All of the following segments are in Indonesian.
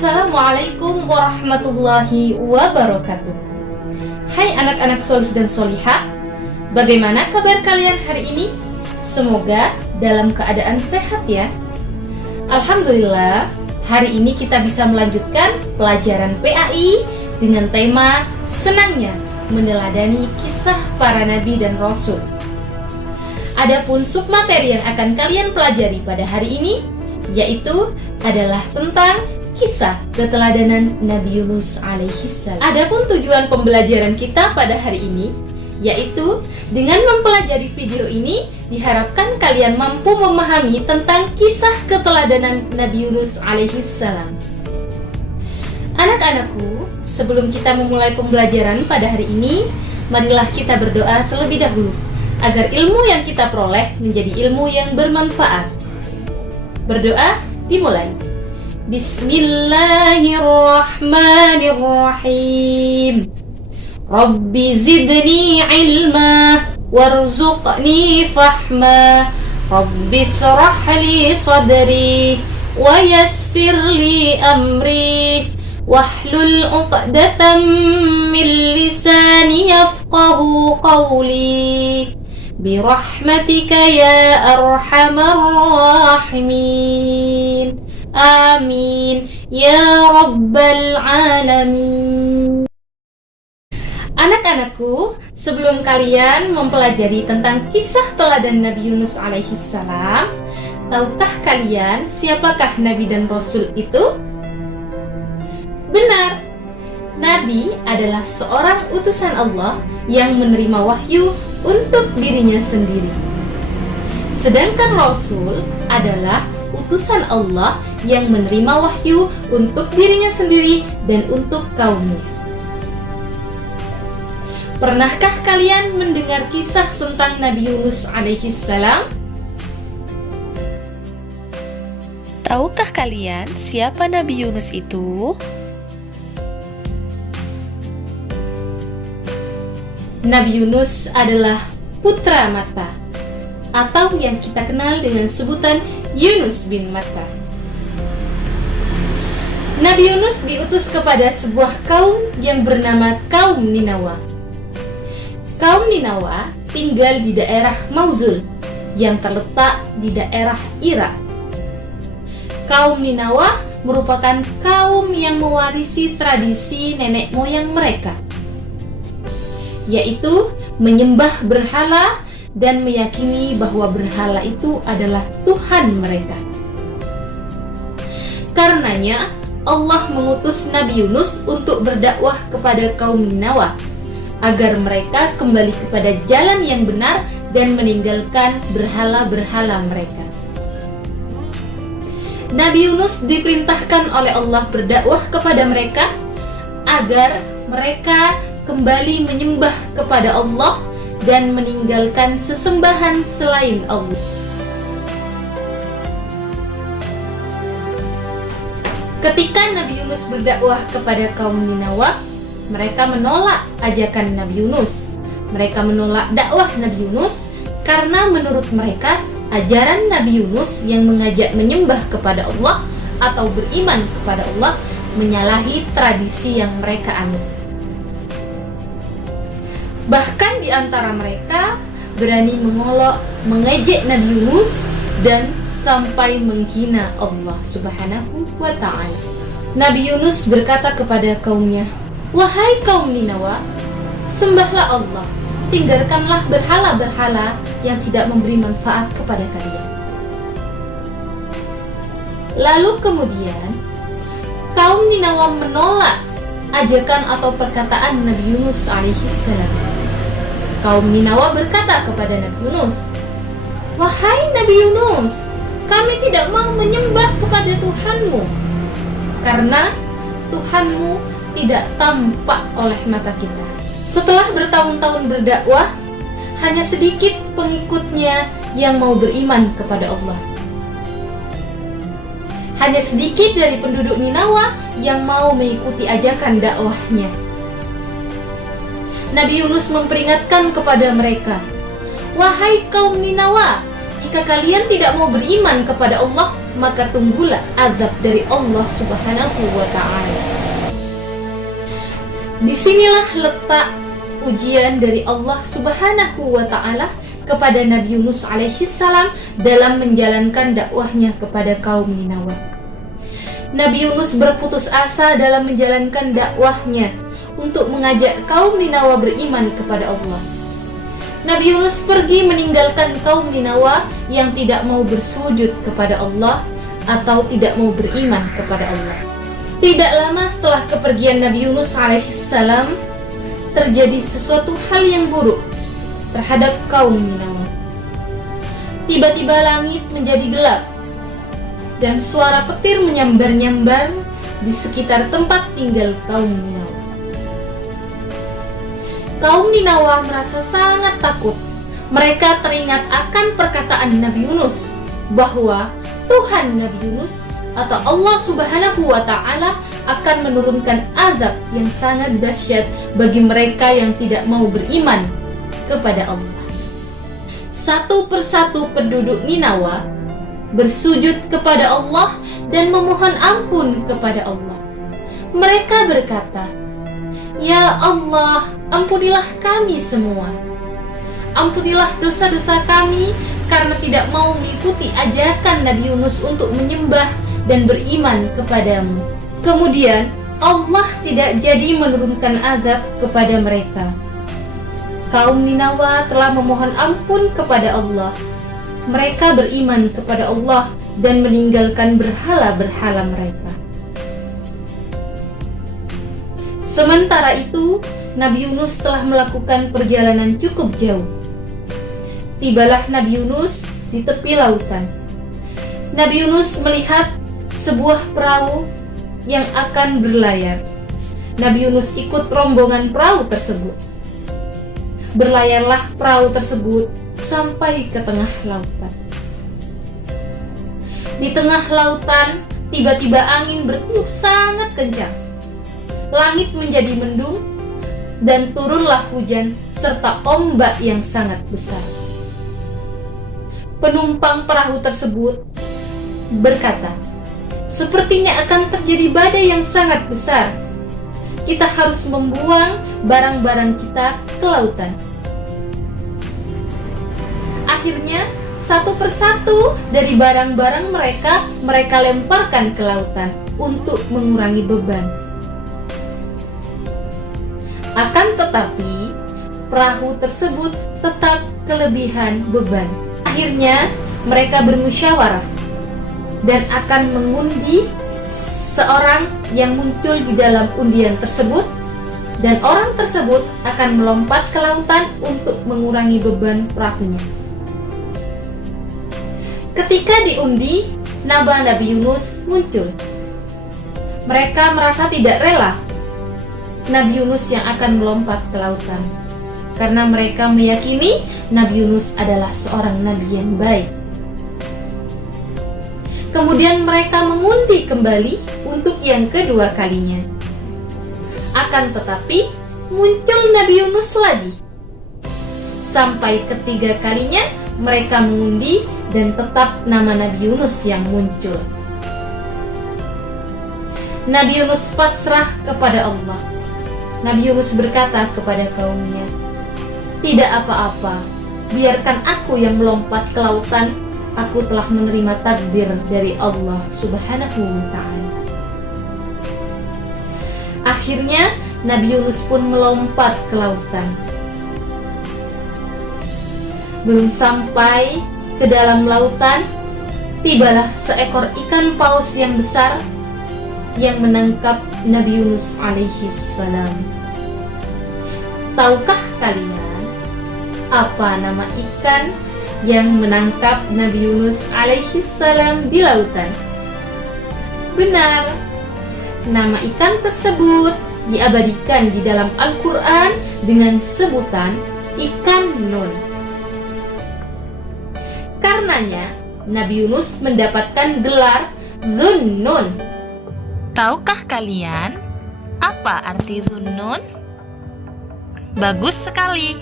Assalamualaikum warahmatullahi wabarakatuh. Hai anak-anak solih dan solihah, bagaimana kabar kalian hari ini? Semoga dalam keadaan sehat ya. Alhamdulillah, hari ini kita bisa melanjutkan pelajaran PAI dengan tema senangnya meneladani kisah para nabi dan rasul. Adapun submateri yang akan kalian pelajari pada hari ini yaitu adalah tentang kisah keteladanan Nabi Yunus alaihissalam. Adapun tujuan pembelajaran kita pada hari ini yaitu dengan mempelajari video ini diharapkan kalian mampu memahami tentang kisah keteladanan Nabi Yunus alaihissalam. Anak-anakku, sebelum kita memulai pembelajaran pada hari ini, marilah kita berdoa terlebih dahulu agar ilmu yang kita peroleh menjadi ilmu yang bermanfaat. Berdoa dimulai. Bismillahirrahmanirrahim. Rabbi zidni ilma warzuqni fahma. Rabbi shrah li sadri wa yassir li amri wahlul 'uqdatam min lisani yafqahu qawli. Birahmatika ya arhamar rahimin. Amin ya rabbal alamin. Anak-anakku, sebelum kalian mempelajari tentang kisah teladan Nabi Yunus alaihissalam, tahukah kalian siapakah Nabi dan Rasul itu? Benar, Nabi adalah seorang utusan Allah yang menerima wahyu untuk dirinya sendiri. Sedangkan Rasul adalah utusan Allah yang menerima wahyu untuk dirinya sendiri dan untuk kaumnya. Pernahkah kalian mendengar kisah tentang Nabi Yunus alaihissalam? Tahukah kalian siapa Nabi Yunus itu? Nabi Yunus adalah putra Matta, atau yang kita kenal dengan sebutan Yunus bin Matta. Nabi Yunus diutus kepada sebuah kaum yang bernama kaum Ninawa. Kaum Ninawa tinggal di daerah Mosul yang terletak di daerah Irak. Kaum Ninawa merupakan kaum yang mewarisi tradisi nenek moyang mereka, yaitu menyembah berhala dan meyakini bahwa berhala itu adalah Tuhan mereka. Karenanya Allah mengutus Nabi Yunus untuk berdakwah kepada kaum Ninawa agar mereka kembali kepada jalan yang benar dan meninggalkan berhala-berhala mereka. Nabi Yunus diperintahkan oleh Allah berdakwah kepada mereka agar mereka kembali menyembah kepada Allah dan meninggalkan sesembahan selain Allah. Ketika Nabi Yunus berdakwah kepada kaum Ninawa, mereka menolak ajakan Nabi Yunus. Mereka menolak dakwah Nabi Yunus karena menurut mereka ajaran Nabi Yunus yang mengajak menyembah kepada Allah atau beriman kepada Allah menyalahi tradisi yang mereka anut. Bahkan di antara mereka berani mengolok, mengejek Nabi Yunus dan sampai menghina Allah Subhanahu wa ta'ala. Nabi Yunus berkata kepada kaumnya, "Wahai kaum Ninawa, sembahlah Allah, tinggalkanlah berhala-berhala yang tidak memberi manfaat kepada kalian." Lalu kemudian kaum Ninawa menolak ajakan atau perkataan Nabi Yunus alaihissalam. Kaum Ninawa berkata kepada Nabi Yunus, "Wahai Nabi Yunus, kami tidak mau menyembah kepada Tuhanmu, karena Tuhanmu tidak tampak oleh mata kita." Setelah bertahun-tahun berdakwah, hanya sedikit pengikutnya yang mau beriman kepada Allah. Hanya sedikit dari penduduk Ninawa yang mau mengikuti ajakan dakwahnya. Nabi Yunus memperingatkan kepada mereka, "Wahai kaum Ninawa, jika kalian tidak mau beriman kepada Allah, maka tunggulah azab dari Allah Subhanahu wa ta'ala. Disinilah letak ujian dari Allah Subhanahu wa ta'ala kepada Nabi Yunus alaihissalam dalam menjalankan dakwahnya kepada kaum Ninawa. Nabi Yunus berputus asa dalam menjalankan dakwahnya untuk mengajak kaum Ninawa beriman kepada Allah. Nabi Yunus pergi meninggalkan kaum Ninawa yang tidak mau bersujud kepada Allah atau tidak mau beriman kepada Allah. Tidak lama setelah kepergian Nabi Yunus alaihissalam, terjadi sesuatu hal yang buruk terhadap kaum Ninawa. Tiba-tiba langit menjadi gelap dan suara petir menyambar-nyambar di sekitar tempat tinggal kaum Ninawa. Kaum Ninawa merasa sangat takut. Mereka teringat akan perkataan Nabi Yunus bahwa Tuhan Nabi Yunus atau Allah Subhanahu wa ta'ala akan menurunkan azab yang sangat dahsyat bagi mereka yang tidak mau beriman kepada Allah. Satu persatu penduduk Ninawa bersujud kepada Allah dan memohon ampun kepada Allah. Mereka berkata, "Ya Allah, ampunilah kami semua. Ampunilah dosa-dosa kami karena tidak mau mengikuti ajakan Nabi Yunus untuk menyembah dan beriman kepadamu." Kemudian Allah tidak jadi menurunkan azab kepada mereka. Kaum Ninawa telah memohon ampun kepada Allah. Mereka beriman kepada Allah dan meninggalkan berhala-berhala mereka. Sementara itu, Nabi Yunus telah melakukan perjalanan cukup jauh. Tibalah Nabi Yunus di tepi lautan. Nabi Yunus melihat sebuah perahu yang akan berlayar. Nabi Yunus ikut rombongan perahu tersebut. Berlayarlah perahu tersebut sampai ke tengah lautan. Di tengah lautan, tiba-tiba angin bertiup sangat kencang. Langit menjadi mendung dan turunlah hujan serta ombak yang sangat besar. Penumpang perahu tersebut berkata, "Sepertinya akan terjadi badai yang sangat besar. Kita harus membuang barang-barang kita ke lautan." Akhirnya, satu persatu dari barang-barang mereka lemparkan ke lautan untuk mengurangi beban. Akan tetapi, perahu tersebut tetap kelebihan beban. Akhirnya, mereka bermusyawarah dan akan mengundi seorang yang muncul di dalam undian tersebut, dan orang tersebut akan melompat ke lautan untuk mengurangi beban perahunya. Ketika diundi, nama Nabi Yunus muncul. Mereka merasa tidak rela Nabi Yunus yang akan melompat ke lautan, karena mereka meyakini Nabi Yunus adalah seorang nabi yang baik. Kemudian mereka mengundi kembali untuk yang kedua kalinya. Akan tetapi, muncul Nabi Yunus lagi. Sampai ketiga kalinya mereka mengundi dan tetap nama Nabi Yunus yang muncul. Nabi Yunus pasrah kepada Allah. Nabi Yunus berkata kepada kaumnya, "Tidak apa-apa, biarkan aku yang melompat ke lautan. Aku telah menerima takdir dari Allah Subhanahu wa ta'ala." Akhirnya Nabi Yunus pun melompat ke lautan. Belum sampai ke dalam lautan, tibalah seekor ikan paus yang besar yang menangkap Nabi Yunus alaihissalam. Tahukah kalian apa nama ikan yang menangkap Nabi Yunus alaihissalam di lautan? Benar, nama ikan tersebut diabadikan di dalam Al-Quran dengan sebutan ikan Nun. Karenanya, Nabi Yunus mendapatkan gelar Dzunnun. Tahukah kalian apa arti Dzunnun? Bagus sekali.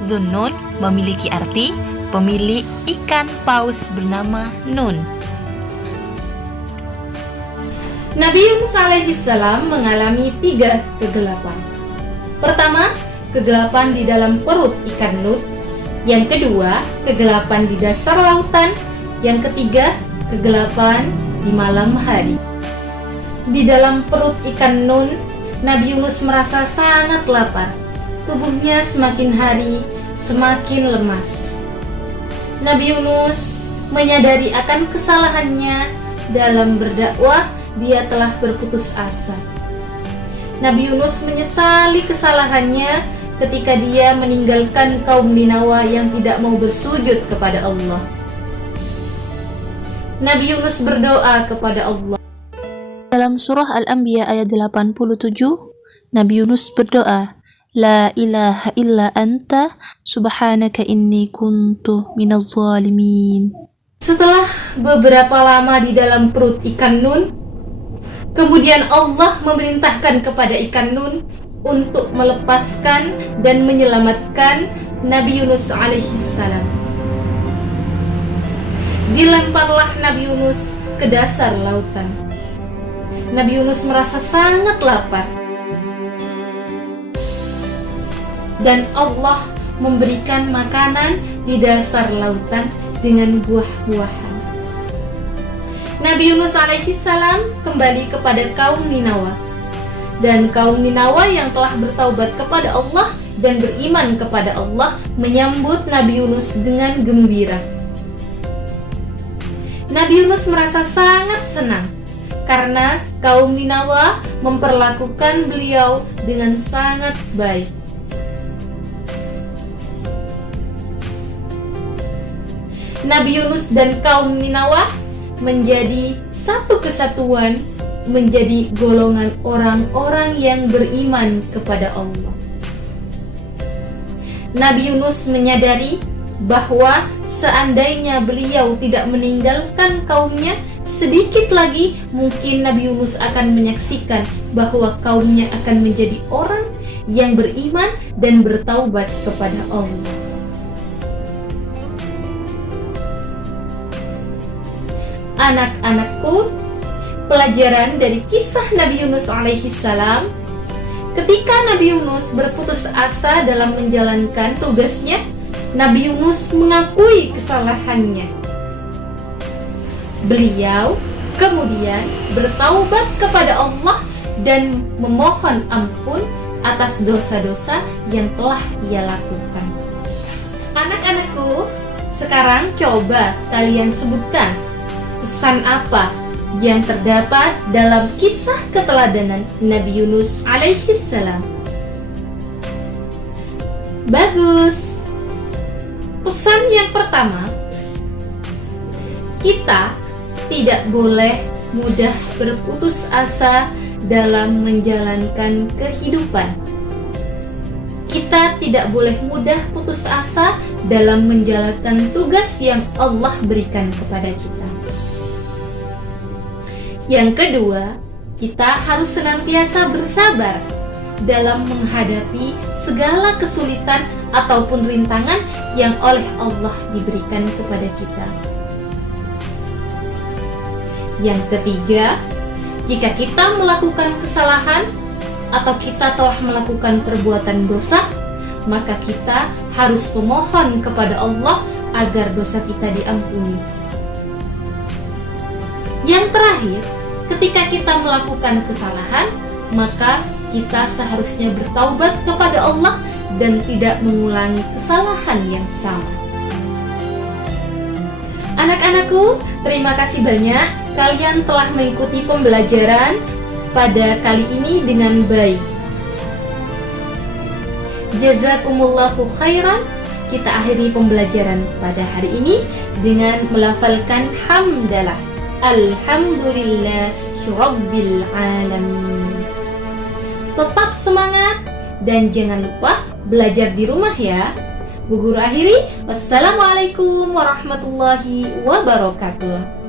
Dzunnun memiliki arti pemilik ikan paus bernama Nun. Nabi Yunus alaihissalam mengalami 3 kegelapan. Pertama, kegelapan di dalam perut ikan Nun. Yang kedua, kegelapan di dasar lautan. Yang ketiga, kegelapan di malam hari. Di dalam perut ikan Nun, Nabi Yunus merasa sangat lapar. Tubuhnya semakin hari semakin lemas. Nabi Yunus menyadari akan kesalahannya. Dalam berdakwah, dia telah berputus asa. Nabi Yunus menyesali kesalahannya ketika dia meninggalkan kaum Ninawa yang tidak mau bersujud kepada Allah. Nabi Yunus berdoa kepada Allah. Dalam surah Al-Anbiya ayat 87, Nabi Yunus berdoa, La ilaha illa anta subhanaka inni kuntu minadh zalimin. Setelah beberapa lama di dalam perut ikan Nun, kemudian Allah memerintahkan kepada ikan Nun untuk melepaskan dan menyelamatkan Nabi Yunus alaihissalam. Dilemparlah Nabi Yunus ke dasar lautan. Nabi Yunus merasa sangat lapar. Dan Allah memberikan makanan di dasar lautan dengan buah-buahan. Nabi Yunus alaihissalam kembali kepada kaum Ninawa. Dan kaum Ninawa yang telah bertaubat kepada Allah dan beriman kepada Allah menyambut Nabi Yunus dengan gembira. Nabi Yunus merasa sangat senang karena kaum Ninawa memperlakukan beliau dengan sangat baik. Nabi Yunus dan kaum Ninawa menjadi satu kesatuan, menjadi golongan orang-orang yang beriman kepada Allah. Nabi Yunus menyadari bahwa seandainya beliau tidak meninggalkan kaumnya, sedikit lagi mungkin Nabi Yunus akan menyaksikan bahwa kaumnya akan menjadi orang yang beriman dan bertaubat kepada Allah. Anak-anakku, pelajaran dari kisah Nabi Yunus alaihissalam, ketika Nabi Yunus berputus asa dalam menjalankan tugasnya, Nabi Yunus mengakui kesalahannya. Beliau kemudian bertaubat kepada Allah dan memohon ampun atas dosa-dosa yang telah ia lakukan. Anak-anakku, sekarang coba kalian sebutkan pesan apa yang terdapat dalam kisah keteladanan Nabi Yunus alaihissalam. Bagus. Pesan yang pertama, kita tidak boleh mudah berputus asa dalam menjalankan kehidupan. Kita tidak boleh mudah putus asa dalam menjalankan tugas yang Allah berikan kepada kita. Yang kedua, kita harus senantiasa bersabar dalam menghadapi segala kesulitan ataupun rintangan yang oleh Allah diberikan kepada kita. Yang ketiga, jika kita melakukan kesalahan atau kita telah melakukan perbuatan dosa, maka kita harus memohon kepada Allah agar dosa kita diampuni. Yang terakhir, ketika kita melakukan kesalahan, maka kita seharusnya bertaubat kepada Allah dan tidak mengulangi kesalahan yang sama. Anak-anakku, terima kasih banyak kalian telah mengikuti pembelajaran pada kali ini dengan baik. Jazakumullahu khairan. Kita akhiri pembelajaran pada hari ini dengan melafalkan hamdalah. Alhamdulillahirabbil alamin. Tetap semangat dan jangan lupa belajar di rumah ya. Bu Guru akhiri, wassalamualaikum warahmatullahi wabarakatuh.